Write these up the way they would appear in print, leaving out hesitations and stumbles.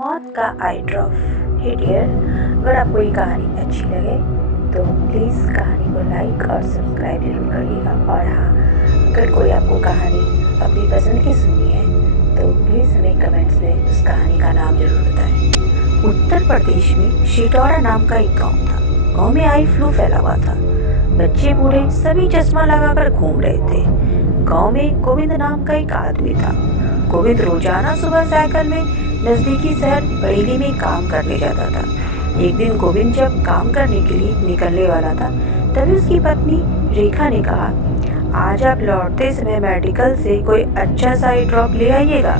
मौत का आई ड्रॉप। हे डियर, अगर आपको ये कहानी अच्छी लगे तो प्लीज़ कहानी को लाइक और सब्सक्राइब जरूर करिएगा। और हाँ, अगर कोई आपको कहानी अपनी पसंद की सुनी है तो प्लीज़ हमें कमेंट्स में उस कहानी का नाम जरूर बताएं। उत्तर प्रदेश में शिटौरा नाम का एक गांव था। गांव में आई फ्लू फैला हुआ था। बच्चे बूढ़े सभी चश्मा लगाकर घूम रहे थे। गांव में गोविंद नाम का एक आदमी था। गोविंद रोजाना सुबह साइकिल में नजदीकी शहर बरेली में काम करने जाता था। एक दिन गोविंद जब काम करने के लिए निकलने वाला था तभी उसकी पत्नी रेखा ने कहा, आज आप लौटते समय मेडिकल से कोई अच्छा सा आई ड्रॉप ले आइएगा,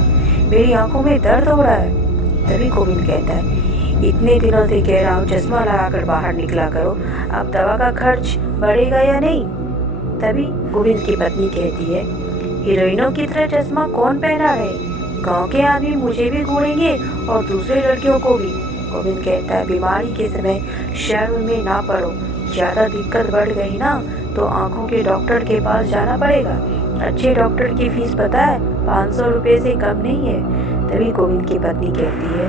मेरी आंखों में दर्द हो रहा है। तभी गोविंद कहता है, इतने दिनों से कह रहा हूँ चश्मा लगाकर बाहर निकला करो, अब दवा का खर्च बढ़ेगा या नहीं। तभी गोविंद की पत्नी कहती है, हीरोइनों की तरह चश्मा कौन पहना है, गांव के आदमी मुझे भी घूरेंगे और दूसरे लड़कियों को भी। गोविंद कहता है, बीमारी के समय शर्म में ना पड़ो, ज़्यादा दिक्कत बढ़ गई ना तो आंखों के डॉक्टर के पास जाना पड़ेगा। अच्छे डॉक्टर की फीस पता है 500 रुपये से कम नहीं है। तभी गोविंद की पत्नी कहती है,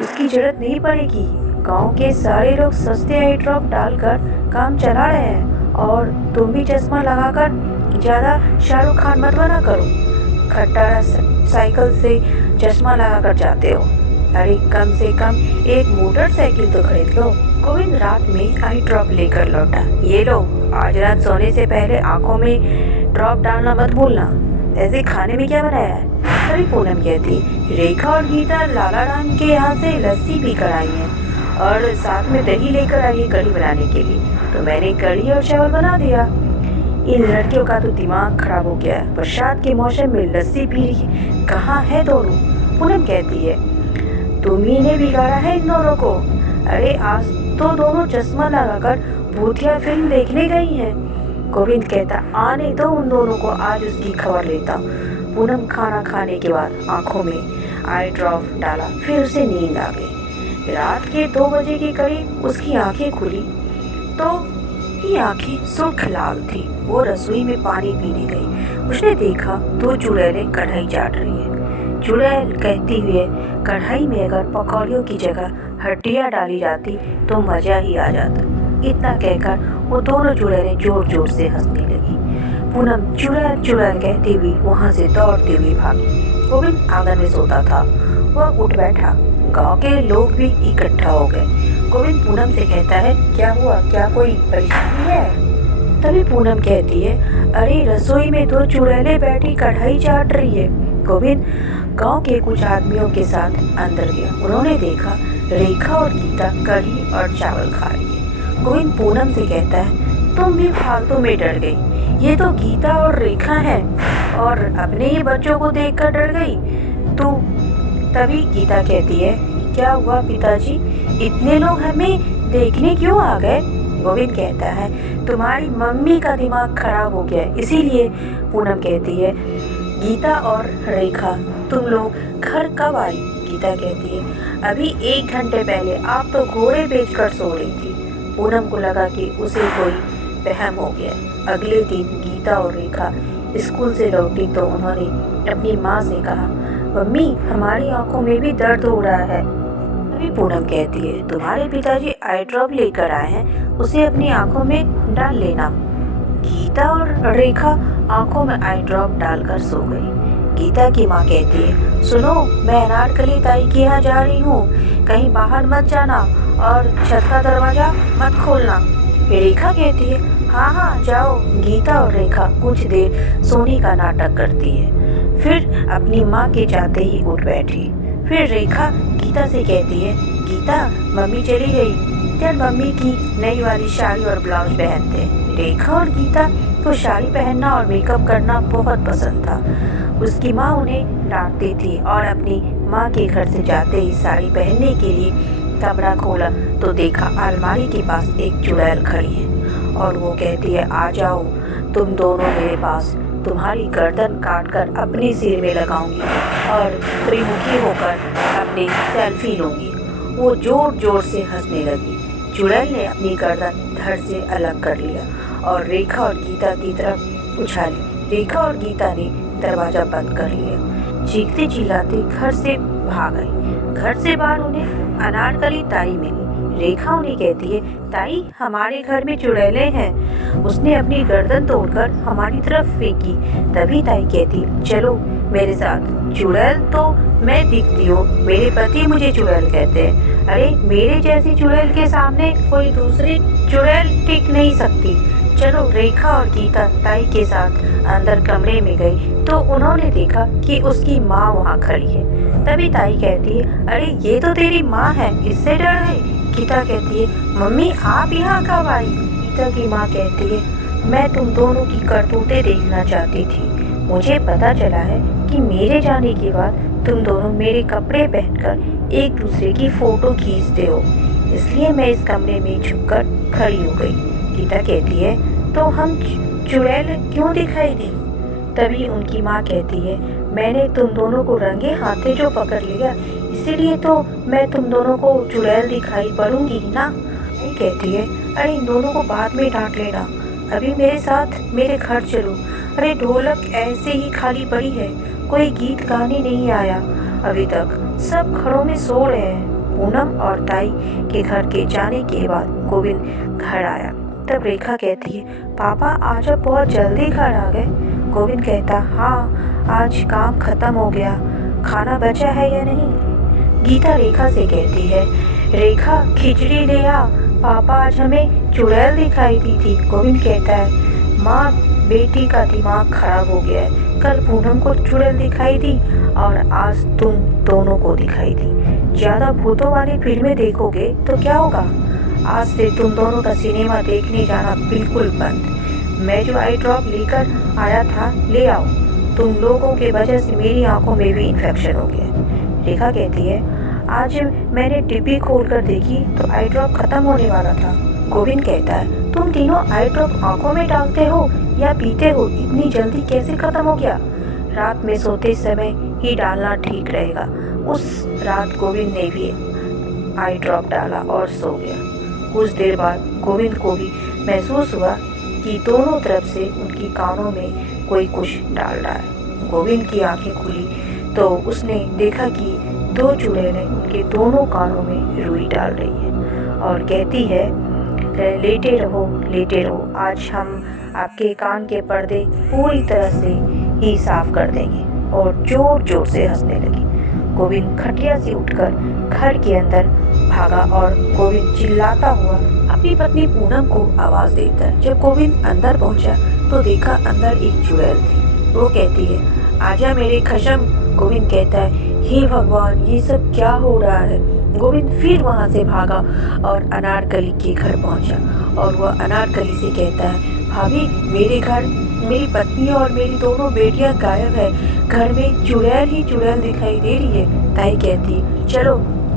उसकी जरूरत नहीं पड़ेगी, गांव के सारे लोग सस्ते आई ड्रॉप डालकर काम चला रहे हैं और तुम भी चश्मा लगाकर ज़्यादा शाहरुख खान मत बना करो, खट्टारा साइकिल से चश्मा लगाकर जाते हो, अरे कम से कम एक मोटरसाइकिल तो खरीद लो। गोविंद रात में आई ड्रॉप लेकर लौटा। ये लो, आज रात सोने से पहले आंखों में ड्रॉप डालना मत भूलना। ऐसे खाने में क्या बनाया है? तभी पूनम कहती, रेखा और गीता लाला राम के यहाँ से लस्सी पी कर आई है और साथ में दही लेकर आई है कढ़ी बनाने के लिए, तो मैंने कढ़ी और चावल बना दिया। इन लड़कियों का तो दिमाग खराब हो गया है, बरसात के मौसम में लस्सी पी रही, कहाँ है दोनों? पूनम कहती है, तुम ही ने बिगाड़ा है इन दोनों को, अरे आज तो दोनों चश्मा लगाकर भूतिया फिल्म देखने गई हैं। गोविंद कहता, आने दो उन दोनों को, आज उसकी खबर लेता हूँ। पूनम खाना खाने के बाद आंखों में आई ड्रॉप डाला, फिर उसे नींद आ गई। रात के 2 बजे के करीब उसकी आंखें खुली तो ये आंखें सुर्ख लाल थी। वो रसोई में पानी पीने गई। उसने देखा 2 चुड़ैलें कढ़ाई चाट रही है। चुड़ैल कहती हुए, कढ़ाई में अगर पकौड़ियों की जगह हड्डियाँ डाली जाती तो मजा ही आ जाता। इतना कहकर वो दोनों चुड़ैलें जोर जोर से हंसने लगी। पूनम चुड़ैल चुड़ैल कहती हुई वहाँ से दौड़ती हुई भागी। गोविंद आंगन में सोता था। वह उठ बैठा। गांव के लोग भी इकट्ठा हो गए। गोविंद पूनम से कहता है, क्या हुआ, क्या कोई परेशानी है? तभी पूनम कहती है, अरे रसोई में 2 चुड़ैलें बैठी कढ़ाई चाट रही है। गोविंद गांव के कुछ आदमियों के साथ अंदर गया। उन्होंने देखा रेखा और गीता कढ़ी और चावल खा रही है। गोविंद पूनम से कहता है, तुम भी फालतू में डर गई, ये तो गीता और रेखा हैं और अपने ही बच्चों को देखकर डर गई तू। तभी गीता कहती है, क्या हुआ पिताजी, इतने लोग हमें देखने क्यों आ गए? गोविंद कहता है, तुम्हारी मम्मी का दिमाग खराब हो गया है, इसीलिए। पूनम कहती है, गीता और रेखा तुम लोग घर कब आई? गीता कहती है, अभी 1 घंटे पहले, आप तो घोड़े बेचकर सो रही थी। पूनम को लगा कि उसे कोई वहम हो गया। अगले दिन गीता और रेखा स्कूल से लौटी तो उन्होंने अपनी माँ से कहा, मम्मी हमारी आंखों में भी दर्द हो रहा है। तभी पूनम कहती है, तुम्हारे पिताजी आई ड्रॉप लेकर आए हैं, उसे अपनी आंखों में डाल लेना। गीता और रेखा आंखों में आई ड्रॉप डालकर सो गई। गीता की माँ कहती है, सुनो, मैं अनारकली ताई के यहाँ जा रही हूँ, कहीं बाहर मत जाना और छत का दरवाजा मत खोलना। रेखा कहती है, हाँ हाँ जाओ। गीता और रेखा कुछ देर सोने का नाटक करती है, फिर अपनी माँ के जाते ही उठ बैठी। फिर रेखा गीता से कहती है, गीता मम्मी चली गई, चल मम्मी की नई वाली साड़ी और ब्लाउज पहनते हैं। रेखा और गीता को साड़ी पहनना और मेकअप करना बहुत पसंद था। उसकी माँ उन्हें डांटती थी और अपनी माँ के घर से जाते ही साड़ी पहनने के लिए कमरा खोला तो देखा अलमारी के पास एक चुड़ैल खड़ी है और वो कहती है, आ जाओ तुम दोनों मेरे पास, तुम्हारी गर्दन काटकर अपने सिर में लगाऊंगी और त्रिमुखी होकर अपनी सेल्फी लूंगी। वो जोर जोर से हंसने लगी। चुड़ैल ने अपनी गर्दन धड़ से अलग कर लिया और रेखा और गीता की तरफ उछाली। रेखा और गीता ने दरवाजा बंद कर लिया। चीखते चिल्लाते घर से भाग आई। घर से बाहर उन्हें अनारकली ताई मिली। रेखा उन्हें कहती है, ताई हमारे घर में चुड़ैलें हैं। उसने अपनी गर्दन तोड़कर हमारी तरफ फेंकी। तभी ताई कहती, चलो मेरे साथ। चुड़ैल तो मैं दिखती हूँ, मेरे पति मुझे चुड़ैल कहते हैं। अरे मेरे जैसी चुड़ैल के सामने कोई दूसरी चुड़ैल टिक नहीं सकती। चलो। रेखा और गीता ताई के साथ अंदर कमरे में गई तो उन्होंने देखा कि उसकी माँ वहाँ खड़ी है। तभी ताई कहती है, अरे ये तो तेरी माँ है, इससे डर गई। गीता कहती है, मम्मी आप यहाँ कब आई? गीता की माँ कहती है, मैं तुम दोनों की करतूतें देखना चाहती थी। मुझे पता चला है कि मेरे जाने के बाद तुम दोनों मेरे कपड़े पहनकर एक दूसरे की फोटो खींचते हो, इसलिए मैं इस कमरे में छुपकर खड़ी हो गई। गीता कहती है, तो हम चुड़ैल क्यों दिखाई दी? तभी उनकी माँ कहती है, मैंने तुम दोनों को रंगे हाथे जो पकड़ लिया, इसीलिए तो मैं तुम दोनों को चुड़ैल दिखाई पड़ूंगी ना। नहीं कहती है, अरे इन दोनों को बाद में डांट लेना, अभी मेरे साथ मेरे घर चलो। अरे ढोलक ऐसे ही खाली पड़ी है, कोई गीत गाने नहीं आया अभी तक, सब घरों में सो रहे हैं। पूनम और ताई के घर के जाने के बाद गोविंद घर आया। तब रेखा कहती है, पापा आज आप बहुत जल्दी घर आ गए। गोविंद कहता, हाँ आज काम खत्म हो गया। खाना बचा है या नहीं? गीता रेखा से कहती है, रेखा खिचड़ी ले आ, पापा आज हमें चुड़ैल दिखाई दी थी। गोविंद कहता है, माँ बेटी का दिमाग खराब हो गया है, कल पूनम को चुड़ैल दिखाई दी और आज तुम दोनों को दिखाई दी। ज़्यादा भूतों वाली फिल्में देखोगे तो क्या होगा? आज से तुम दोनों का सिनेमा देखने जाना बिल्कुल बंद। मैं जो आई ड्रॉप लेकर आया था ले आओ, तुम लोगों के वजह से मेरी आंखों में भी इन्फेक्शन हो गया। रेखा कहती है, आज मैंने डिब्बी खोलकर देखी तो आई ड्रॉप खत्म होने वाला था। गोविंद कहता है, तुम तीनों आई ड्रॉप आंखों में डालते हो या पीते हो? इतनी जल्दी कैसे खत्म हो गया? रात में सोते समय ही डालना ठीक रहेगा। उस रात गोविंद ने भी आई ड्रॉप डाला और सो गया। कुछ देर बाद गोविंद को भी महसूस हुआ कि दोनों तरफ से उनकी कानों में कोई कुछ डाल रहा है। गोविंद की आंखें खुली तो उसने देखा कि दो चुड़ैलें उनके दोनों कानों में रुई डाल रही है और कहती है, लेटे रहो, आज हम आपके कान के पर्दे पूरी तरह से ही साफ कर देंगे। और जोर जोर से हंसने लगी। गोविंद खटिया से उठकर घर के अंदर भागा और गोविंद चिल्लाता हुआ अपनी पत्नी पूनम को आवाज देता है। जब गोविंद अंदर पहुंचा तो देखा अंदर एक चुड़ैल थी। वो कहती है, आजा मेरे खशम। गोविंद कहता है, हे भगवान ये सब क्या हो रहा है? गोविंद फिर वहां से भागा और अनारकली के घर पहुंचा और वह अनारकली से कहता है, भाभी मेरे घर मेरी पत्नी और मेरी दोनों बेटियां गायब है, घर में चुड़ैल ही चुड़ैल दिखाई दे रही है। ताई कहती है, चलो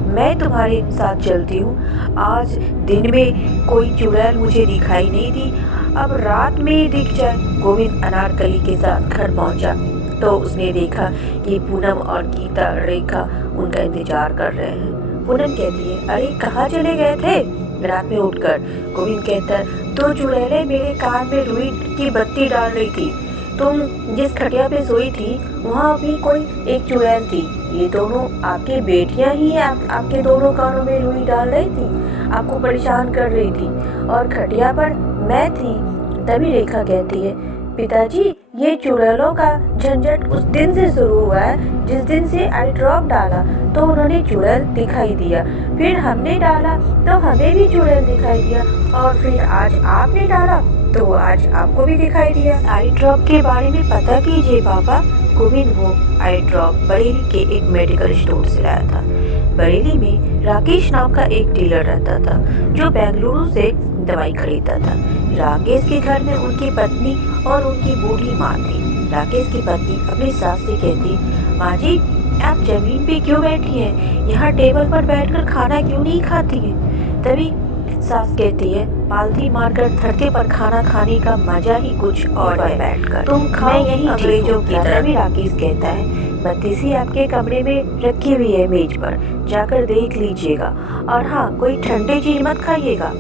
मैं तुम्हारे साथ चलती हूँ। आज दिन में कोई चुड़ैल मुझे दिखाई नहीं दी, अब रात में ही दिख जाए। गोविंद अनारकली के साथ घर पहुंचा तो उसने देखा कि पूनम और गीता रेखा उनका इंतजार कर रहे हैं। पूनम कहती है, अरे कहाँ चले गए थे रात में उठकर? गोविंद कहता है, दो चुड़ैलें मेरे कान में रुई की बत्ती डाल रही थी। तुम जिस खटिया पे सोई थी वहाँ भी कोई एक चुड़ैल थी। ये दोनों आपकी बेटियां ही आपके दोनों कानों में रुई डाल रही थी, आपको परेशान कर रही थी और खटिया पर मैं थी। तभी रेखा कहती है, पिताजी ये चुड़ैलों का झंझट उस दिन से शुरू हुआ है जिस दिन से आई ड्रॉप डाला तो उन्होंने चुड़ैल दिखाई दिया, फिर हमने डाला तो हमें भी चुड़ैल दिखाई दिया और फिर आज आपने डाला तो आज आपको भी दिखाई दिया। आई ड्रॉप के बारे में पता कीजिए पापा। गोविंद वो आई ड्रॉप बरेली के एक मेडिकल स्टोर से लाया था। बरेली में राकेश नाम का एक डीलर रहता था जो बेंगलुरु से दवाई खरीदता था। राकेश के घर में उनकी पत्नी और उनकी बूढ़ी माँ थी। राकेश की पत्नी अपनी सास से कहती, माँ जी आप जमीन पे क्यों बैठी हैं? यहाँ टेबल पर बैठकर खाना क्यों नहीं खाती हैं? तभी सास कहती है, पालथी मारकर धरती पर खाना खाने का मजा ही कुछ और है, बैठकर तुम खाओ यही अंग्रेजों की तरह। तभी राकेश कहता है, बत्तीसी आपके कमरे में रखी हुई है मेज पर, जाकर देख लीजिएगा और हाँ कोई ठंडी चीज मत खाइएगा।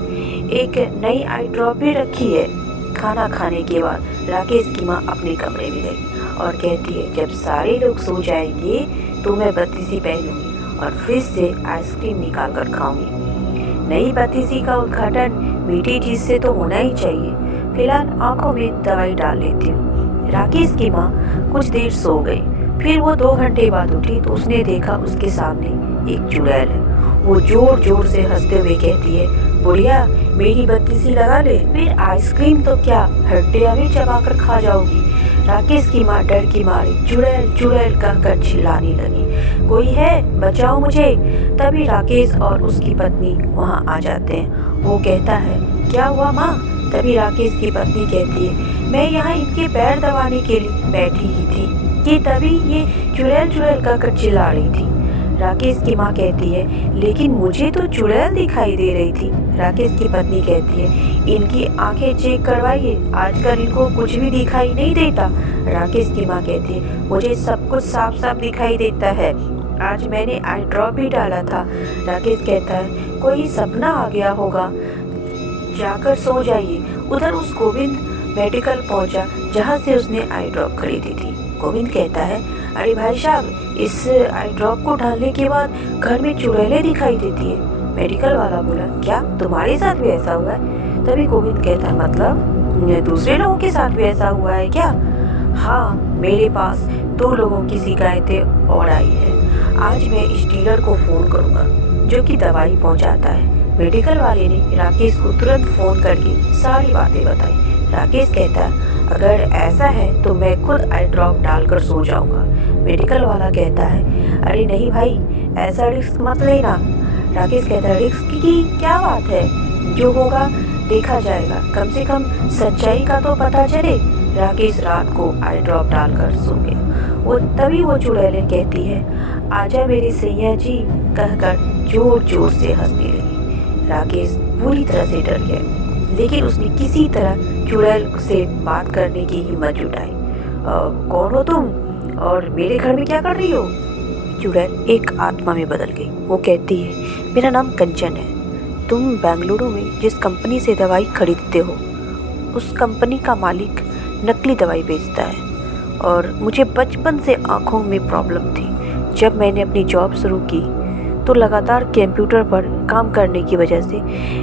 एक नई आई ड्रॉप भी रखी है। खाना खाने के बाद राकेश की माँ अपने कमरे में गई और कहती है, जब सारे लोग सो जाएंगे तो मैं बत्तीसी पहनूंगी और फ्रिज से आइसक्रीम निकाल कर खाऊंगी। नई बत्तीसी का उद्घाटन मीठी चीज से तो होना ही चाहिए। फिलहाल आंखों में दवाई डाल लेती हूँ। राकेश की माँ कुछ देर सो गई। फिर वो 2 घंटे बाद उठी तो उसने देखा उसके सामने एक चुड़ैल है। वो जोर जोर से हंसते हुए कहती है, बुढ़िया मेरी बत्तीसी लगा ले, फिर आइसक्रीम तो क्या हड्डियां भी चबा कर खा जाओगी। राकेश की माँ डर की मारे चुड़ैल चुड़ैल कहकर चिल्लाने लगी, कोई है बचाओ मुझे। तभी राकेश और उसकी पत्नी वहाँ आ जाते हैं। वो कहता है, क्या हुआ माँ? तभी राकेश की पत्नी कहती है, मैं यहाँ इनके पैर दबाने के लिए बैठी ही थी कि तभी ये चुड़ैल चुड़ैल कहकर चिल्ला रही थी। राकेश की माँ कहती है, लेकिन मुझे तो चुड़ैल दिखाई दे रही थी। राकेश की पत्नी कहती है, इनकी आंखें चेक करवाइए, आजकल इनको कुछ भी दिखाई नहीं देता। राकेश की माँ कहती है, मुझे सब कुछ साफ साफ दिखाई देता है, आज मैंने आई ड्रॉप भी डाला था। राकेश कहता है, कोई सपना आ गया होगा, जाकर सो जाइए। उधर उस गोविंद मेडिकल पहुंचा जहां से उसने आई ड्रॉप खरीदी थी। गोविंद कहता है, अरे भाई साहब, इस आई ड्रॉप को डालने के बाद घर में चुड़ैलें दिखाई देती है। मेडिकल वाला बोला, क्या तुम्हारे साथ भी ऐसा हुआ है? तभी गोविंद कहता है, मतलब दूसरे लोगों के साथ भी ऐसा हुआ है क्या? हाँ, मेरे पास 2 लोगों की शिकायतें और आई है। आज मैं इस डीलर को फ़ोन करूँगा जो कि दवाई पहुँचाता है। मेडिकल वाले ने राकेश को तुरंत फ़ोन करके सारी बातें बताई। राकेश कहता है, अगर ऐसा है तो मैं खुद आई ड्रॉप डालकर सो जाऊंगा। मेडिकल वाला कहता है, अरे नहीं भाई, ऐसा रिस्क मत लेना। राकेश कहता है, रिस्क की क्या बात है, जो होगा देखा जाएगा, कम से कम सच्चाई का तो पता चले। राकेश रात को आई ड्रॉप डालकर सो गया। तभी वो चुड़ैलें कहती है, आजा मेरे सैया जी कहकर जोर जोर से हंसने लगी। राकेश पूरी तरह से डर गया, लेकिन उसने किसी तरह चुड़ैल से बात करने की हिम्मत जुटाई। कौन हो तुम और मेरे घर में क्या कर रही हो? चुड़ैल एक आत्मा में बदल गई। वो कहती है, मेरा नाम कंचन है, तुम बेंगलुरु में जिस कंपनी से दवाई खरीदते हो उस कंपनी का मालिक नकली दवाई बेचता है और मुझे बचपन से आँखों में प्रॉब्लम थी। जब मैंने अपनी जॉब शुरू की तो लगातार कंप्यूटर पर काम करने की वजह से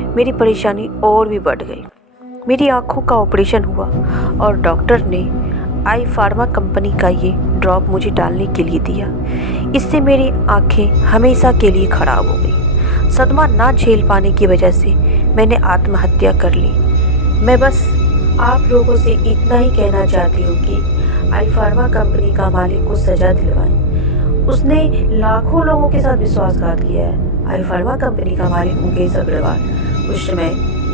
मेरी परेशानी और भी बढ़ गई। मेरी आँखों का ऑपरेशन हुआ और डॉक्टर ने आई फार्मा कंपनी का ये ड्रॉप मुझे डालने के लिए दिया। इससे मेरी आँखें हमेशा के लिए ख़राब हो गई। सदमा ना झेल पाने की वजह से मैंने आत्महत्या कर ली। मैं बस आप लोगों से इतना ही कहना चाहती हूँ कि आई फार्मा कंपनी का मालिक को सज़ा दिलवाएं। उसने लाखों लोगों के साथ विश्वासघात किया है। आई फार्मा कंपनी का मालिक मुकेश अग्रवाल उस समय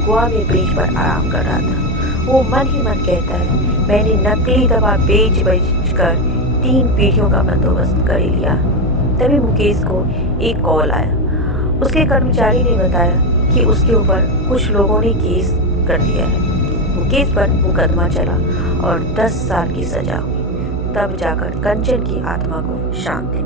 गोवा में ब्रिज पर आराम कर रहा था। वो मन ही मन कहता है, मैंने नकली दवा बेच कर 3 पीढ़ियों का बंदोबस्त कर लिया। तभी मुकेश को एक कॉल आया। उसके कर्मचारी ने बताया कि उसके ऊपर कुछ लोगों ने केस कर दिया है। मुकेश पर मुकदमा चला और 10 साल की सजा हुई। तब जाकर कंचन की आत्मा को शांति मिली।